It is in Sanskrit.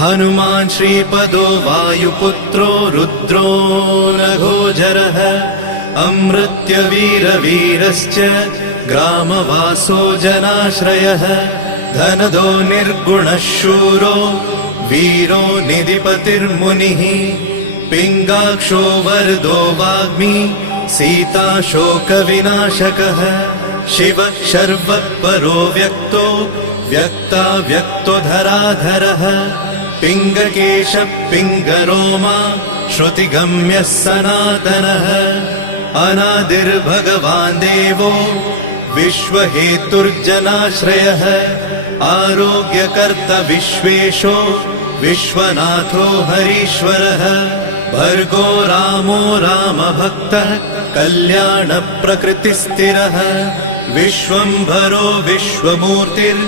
हनुमान् श्रीपदो वायुपुत्रो रुद्रो नघोजरः अमृत्यवीरवीरश्च ग्रामवासो जनाश्रयः धनदो निर्गुणः शूरो वीरो निधिपतिर्मुनिः पिङ्गाक्षो वरदो वाग्मी सीता शोकविनाशकः शिवः शर्वः परो व्यक्तो व्यक्तो धराधरः पिङ्गकेशः पिङ्गरोमा श्रुतिगम्यः सनातनः अनादिर्भगवान् देवो विश्वहेतुर्जनाश्रयः आरोग्यकर्ता विश्वेशो विश्वनाथो हरीश्वरः भर्गो रामो रामभक्तः कल्याणप्रकृतिस्थिरः विश्वम्भरो विश्वमूर्तिर्